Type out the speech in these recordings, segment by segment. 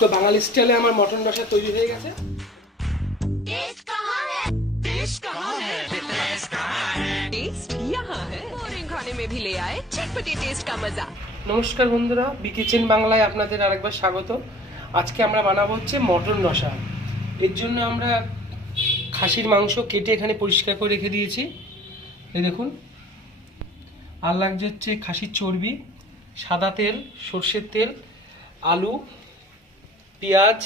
তো বাঙালি স্টাইলে আমার মটন রসা তৈরি হয়ে গেছে। নমস্কার বন্ধুরা, বি কিচেন বাংলায় আপনাদের আরেকবার স্বাগত। আজকে আমরা বানাবো হচ্ছে মটন রসা। এর জন্য আমরা খাসির মাংস কেটে এখানে পরিষ্কার করে রেখে দিয়েছি। এই দেখুন, আর লাগছে হচ্ছে খাসির চর্বি, সাদা তেল, সর্ষের তেল, আলু, পেঁয়াজ,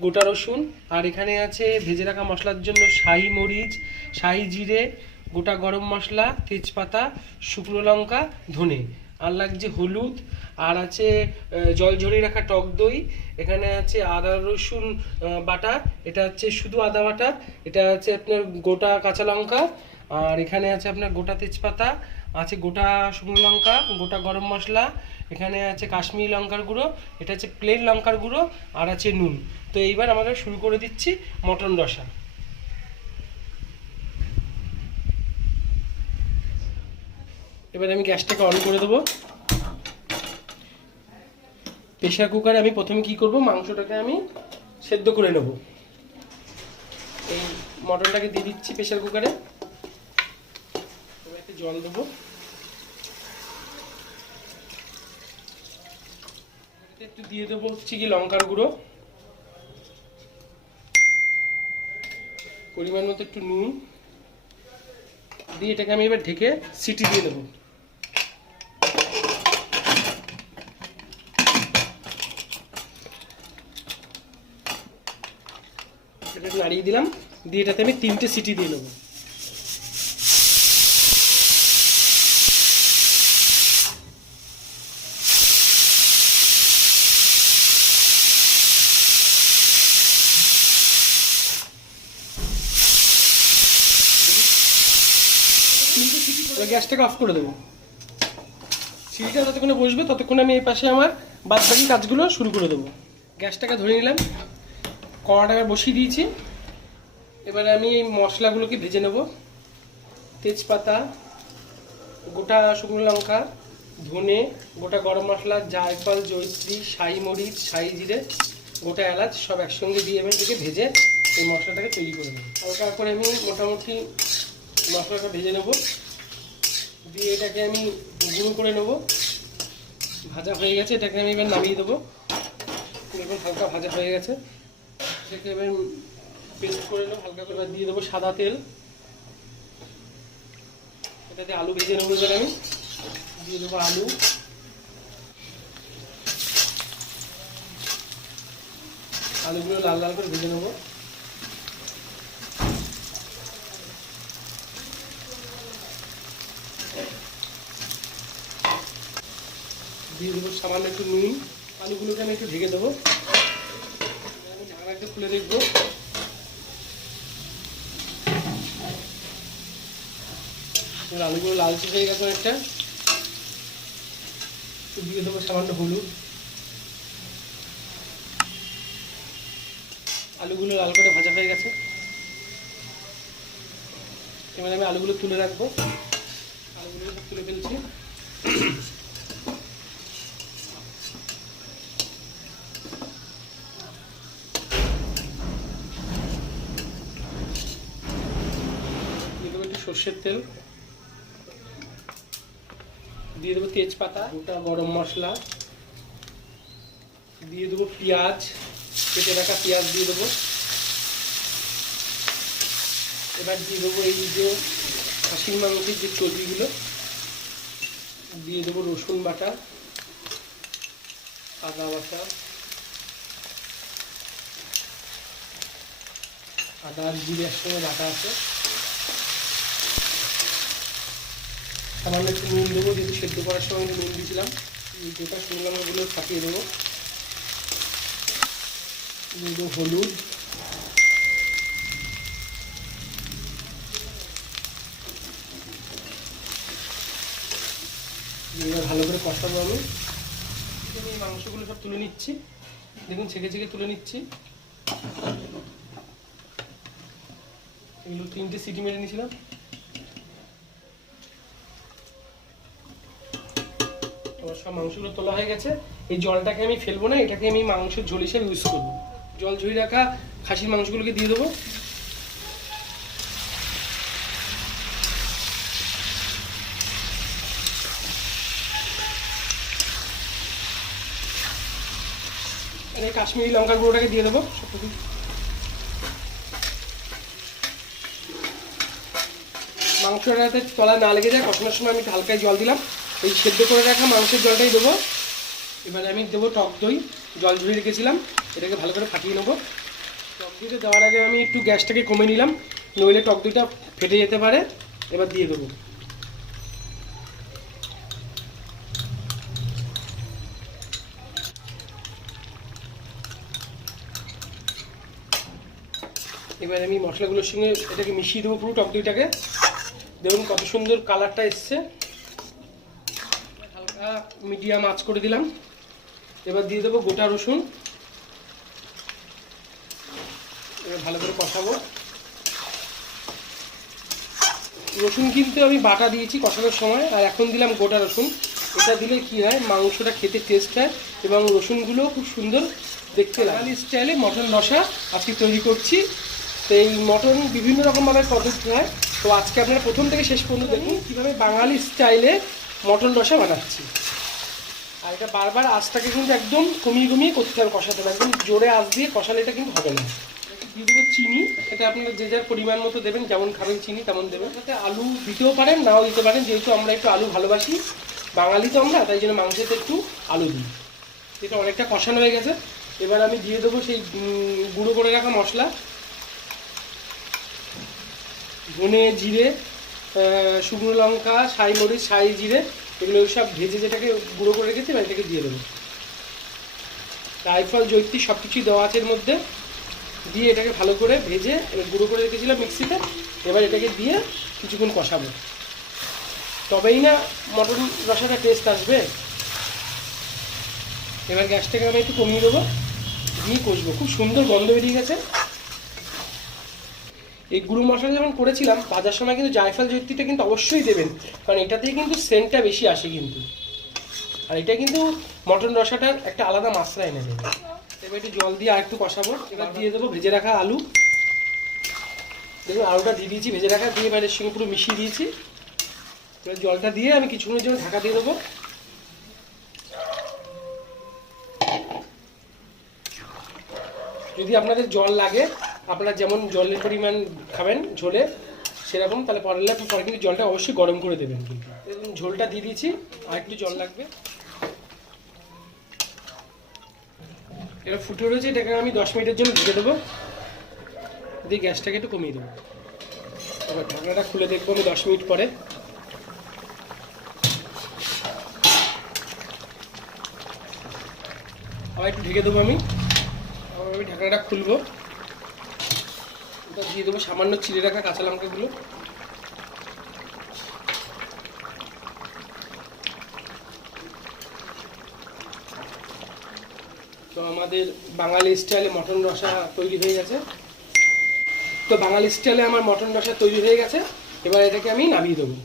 গোটা রসুন, আর এখানে আছে ভেজে রাখা মশলার জন্য শাহি মরিচ, শাহি জিরে, গোটা গরম মশলা, তেজপাতা, শুকনো লঙ্কা, ধনে, আর লাগছে হলুদ, আর আছে জল ঝরিয়ে রাখা টক দই, এখানে আছে আদা রসুন বাটা, এটা হচ্ছে শুধু আদা বাটা, এটা আছে আপনার গোটা কাঁচা লঙ্কা, আর এখানে আছে আপনার গোটা তেজপাতা, আছে গোটা শুকনো লঙ্কা, গোটা গরম মশলা, এখানে আছে কাশ্মীরি লঙ্কার গুঁড়ো, এটা হচ্ছে প্লেন লঙ্কার গুঁড়ো, আর আছে নুন। তো এইবার আমরা শুরু করে দিচ্ছি মটন রসা। এবার আমি গ্যাসটাকে অন করে দেবো। প্রেশার কুকারে আমি প্রথমে কি করব, মাংসটাকে আমি সেদ্ধ করে নেব। এই মটনটাকে দিয়ে দিচ্ছি প্রেশার কুকারে। এবার একটু জল দেবো, একটু দিয়ে দেবো হচ্ছে কি লঙ্কার গুঁড়ো, পরিমাণ মতো একটু নুন দিয়ে এটাকে আমি এবার ঢেকে সিটি দিয়ে দেবো। এটা নাড়িয়ে দিলাম, দিয়ে এটাতে আমি 3টে সিটি দিয়ে নেবো। গ্যাসটাকে অফ করে দেবো। সিটিটা যতক্ষণে বসবে ততক্ষণ আমি এই পাশে আমার বাদবাকি কাজগুলো শুরু করে দেবো। গ্যাসটাকে ধরে নিলাম, কড়াটা বসিয়ে দিয়েছি। এবারে আমি এই মশলাগুলোকে ভেজে নেব। তেজপাতা, গোটা শুকনো লঙ্কা, ধনে, গোটা গরম মশলা, জায়ফল, জয়িত্রী, শাহি মরিচ, শাহি জিরে, গোটা এলাচ সব একসঙ্গে দিয়ে আমি এটাকে ভেজে এই মশলাটাকে তৈরি করে নেব। হালকা করে আমি মোটামুটি মশলাটা ভেজে নেব, দিয়ে এটাকে আমি গুঁড়ো করে নেব। ভাজা হয়ে গেছে, এটাকে আমি এবার নামিয়ে দেবো। দেখুন হালকা ভাজা হয়ে গেছে, এটাকে এবার পেস্ট করে নেব হালকা করে। দিয়ে দেবো সাদা তেল, এটাতে আলু ভেজে নেবো। এবার আমি দিয়ে দেবো আলু, আলুগুলো লাল লাল করে ভেজে নেবো। দিয়ে দেবো সামান্য একটু নুন, আলুগুলোকে আমি একটু ঢেকে দেবো। আমি ঢাকনাটা খুলে দেখবো। আলুগুলো লালচে হয়ে গেছে অনেকটা। দিয়ে দেবো সামান্য হলুদ। আলুগুলো লাল করে ভাজা হয়ে গেছে, এবার আমি আলুগুলো তুলে রাখবো। আলুগুলো তুলে ফেলছি। সর্ষের তেল, দিয়ে দেবো তেজপাতা, গোটা গরম মশলা, দিয়ে দেবো পেঁয়াজ, কেটে রাখা পেঁয়াজ দিয়ে দেবো। এবার দিয়ে দেবো এই যে খাসির মাংসের যে চর্বিগুলো, দিয়ে দেবো রসুন বাটা, আদা বাটা, আদা আর জিরে একসঙ্গে বাটা আছে। সামান্য একটু নুন দেবো, যেহেতু সেদ্ধ করার সময় নুন দিয়েছিলাম। গোটা শুকনো লঙ্কাগুলো ফাটিয়ে দেবো। দিয়ে দেবো হলুদ, এবার ভালো করে কষাবো। আমি এই মাংসগুলো সব তুলে নিচ্ছি, দেখুন ছেঁকে ছেঁকে তুলে নিচ্ছি। এগুলো 3টে সিটি মেরে নিয়েছিলাম। আমার সব মাংসগুলো তোলা হয়ে গেছে। এই জলটাকে আমি ফেলবো না, এটাকে আমি মাংসের ঝোল হিসেবে ইউজ করবো। জল ঝরিয়ে রাখা খাসির মাংসগুলোকে দিয়ে দেবো। এই কাশ্মীরি লঙ্কার গুঁড়োটাকে দিয়ে দেবো। মাংসটাতে তলা না লেগে যায়, কষানোর সময় আমি হালকায় জল দিলাম। এই সেদ্ধ করে রাখা মাংসের জলটাই দেবো। এবারে আমি দেবো টক দই, জল ঝরিয়ে রেখেছিলাম, এটাকে ভালো করে ফাটিয়ে নেবো। টক দইটা দেওয়ার আগে আমি একটু গ্যাসটাকে কমে নিলাম, নইলে টক দইটা ফেটে যেতে পারে। এবার দিয়ে দেবো। এবার আমি মশলাগুলোর সঙ্গে এটাকে মিশিয়ে দেবো পুরো টক দইটাকে। দেখুন কত সুন্দর কালারটা এসছে। হালকা মিডিয়াম আঁচ করে দিলাম। এবার দিয়ে দেবো গোটা রসুন, এবার ভালো করে কষাবো। রসুন কিন্তু আমি বাটা দিয়েছি কষানোর সময়, আর এখন দিলাম গোটা রসুন। এটা দিলে কি হয়, মাংসটা খেতে টেস্ট হয় এবং রসুনগুলো খুব সুন্দর দেখতে লাগে। বাঙালি স্টাইলে মটন রসা আজকে তৈরি করছি। তো এই মটন বিভিন্ন রকমভাবে পদ্ধতি হয়, তো আজকে আপনারা প্রথম থেকে শেষ পর্যন্ত দেখুন কীভাবে বাঙালি স্টাইলে মটন রসা বানাচ্ছি। আর এটা বারবার আঁচটাকে কিন্তু একদম কমিয়ে কমিয়ে করতে হবে, কষাতে হবে। একদম জোরে আঁচ দিয়ে কষালে এটা কিন্তু হবে না। দিয়ে দেবো চিনি, এটা আপনারা যে যার পরিমাণ মতো দেবেন, যেমন খাবেন চিনি তেমন দেবেন। সাথে আলু দিতেও পারেন, নাও দিতে পারেন, যেহেতু আমরা একটু আলু ভালোবাসি, বাঙালি তো আমরা, তাই জন্য মাংসেতে একটু আলু দিই। এটা অনেকটা কষানো হয়ে গেছে। এবার আমি দিয়ে দেবো সেই গুঁড়ো করে রাখা মশলা, ধনে, জিরে, শুকনো লঙ্কা, ছাই মরিচ, ছাই জিরে, এগুলো সব ভেজে যেটাকে গুঁড়ো করে রেখেছি এটাকে দিয়ে দেবো। রাইফল, জৈত্রী সব কিছুই দেওয়া আছে এর মধ্যে। দিয়ে এটাকে ভালো করে ভেজে গুঁড়ো করে রেখেছিলাম মিক্সিতে। এবার এটাকে দিয়ে কিছুক্ষণ কষাবো, তবেই না মটন রসাটা টেস্ট আসবে। এবার গ্যাসটাকে আমি একটু কমিয়ে দেবো, দিয়ে কষবো। খুব সুন্দর গন্ধ বেরিয়ে গেছে। এই গুঁড়ো মশলা যখন করেছিলাম ভাজার সময় কিন্তু জায়ফল জৈত্রীটা কিন্তু অবশ্যই দেবেন, কারণ এটা দিয়ে কিন্তু সেন্টটা বেশি আসে কিন্তু। আর এটা কিন্তু মটন রসাটার একটা আলাদা মাত্রা এনে দেবে। এবার একটু জল দিয়ে আর একটু কষাবো। এবার দিয়ে দেবো ভেজে রাখা আলু। দেখুন আলুটা দিয়ে দিয়েছি ভেজে রাখা, দিয়ে এবার এর সঙ্গে পুরো মিশিয়ে দিয়েছি। এবার জলটা দিয়ে আমি কিছুক্ষণের জন্য ঢাকা দিয়ে দেবো। যদি আপনাদের জল লাগে, আপনারা যেমন জলের পরিমাণ খাবেন ঝোলে সেরকম, তাহলে পরে কিন্তু জলটা অবশ্যই গরম করে দেবেন। কিন্তু দেখুন ঝোলটা দিয়ে দিয়েছি, আর একটু জল লাগবে। এটা ফুটে রয়েছে, এটাকে আমি 10 মিনিটের জন্য ঢেকে দেবো, দিয়ে গ্যাসটাকে একটু কমিয়ে দেবো। এবার ঢাকনাটা খুলে দেখবো আমি 10 মিনিট পরে। আবার একটু ঢেকে দেবো আমি ঢাকনাটা খুলবো। এটা দিয়ে দেবো সামান্য চিড়ে রাখা কাঁচা লঙ্কাগুলো। তো আমাদের বাঙালি স্টাইলে মটন রসা তৈরি হয়ে গেছে। তো বাঙালি স্টাইলে আমার মটন রসা তৈরি হয়ে গেছে। এবার এটাকে আমি নামিয়ে দেবো।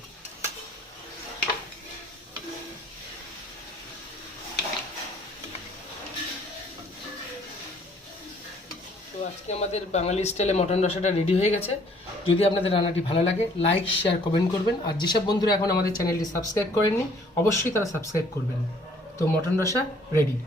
তো আজকে আমাদের বাঙালি স্টাইলে মটন রসাটা রেডি হয়ে গেছে। যদি আপনাদের রান্নাটি ভালো লাগে লাইক, শেয়ার, কমেন্ট করবেন। আর যেসব বন্ধুরা এখন আমাদের চ্যানেলটি সাবস্ক্রাইব করেননি অবশ্যই তারা সাবস্ক্রাইব করবেন। তো মটন রসা রেডি।